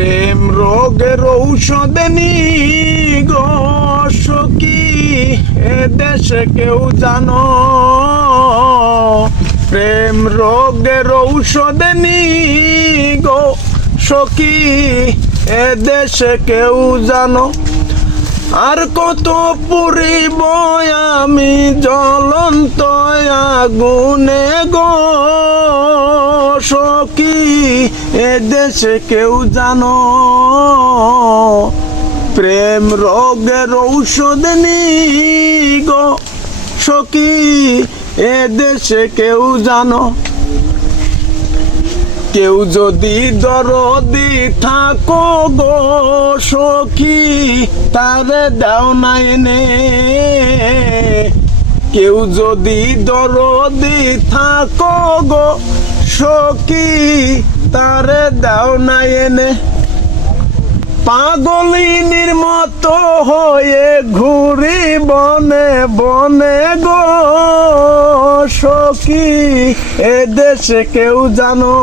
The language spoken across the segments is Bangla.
প্রেম রোগের ঔষধ নি গো সখী, এ দেশে কেউ জানো? প্রেম রোগের ঔষধ নি গো সখী, এ দেশে কেউ জানো? আর কত পুরিব আমি জ্বলন্ত আগুনে গো সখী, এ দেশে কেউ জানো? প্রেম রোগের ঔষধ নি গো সখী, এ দেশে কেউ জানো? কেউ যদি দরদি থাকো গো সখী, তারে দাও না এনে। কেউ যদি দরদি থাকো গো সখী, তারে দাও না এনে। পাগলিনীর মতো হয়ে ঘুরি বনে বনে গো সখী, এ দেশে কেউ জানো?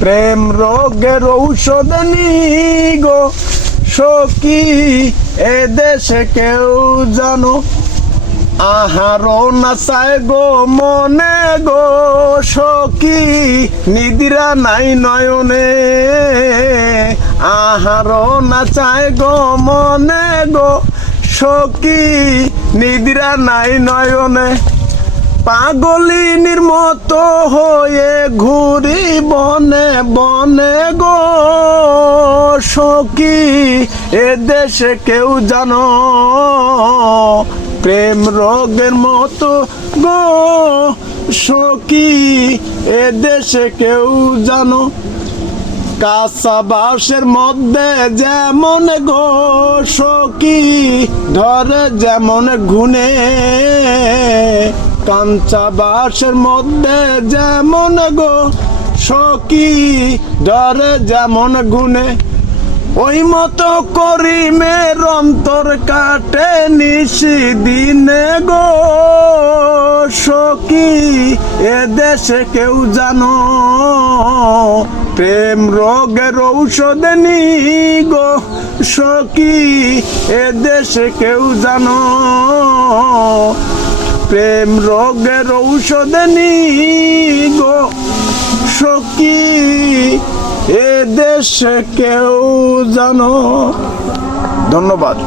প্রেম রোগের ঔষধ নি গো সখী, এ দেশে কেউ জানো? আহারো নাচায় গো মনে গো সখী, নিদ্রা নাই নয়নে। আহারো নাচায় গো মনে গো সখী, নিদ্রা নাই নয়নে। পাগলিনীর মতো হয়ে ঘুরি বনে বনে গো সখী, এ দেশে কেউ জানো? প্রেম রোগের মতো গো সখী, এ দেশে কেউ জানো? কাঁচা বাঁশের মধ্যে যেমন গো সখী, ধরে যেমন ঘুনে। কাঁচা বাঁশের মধ্যে যেমন গো সখী, ধরে যেমন গুনে। ওই মতো করি মের অন্তর কাটে নিশি দিনে গো সখী, এ দেশে কেউ জানো? প্রেম রোগের ঔষধ নি গো সখী, এ দেশে কেউ জানো? প্রেম রোগের ঔষধ নি গো সখী, এ দেশে কেউ জানো? ধন্যবাদ।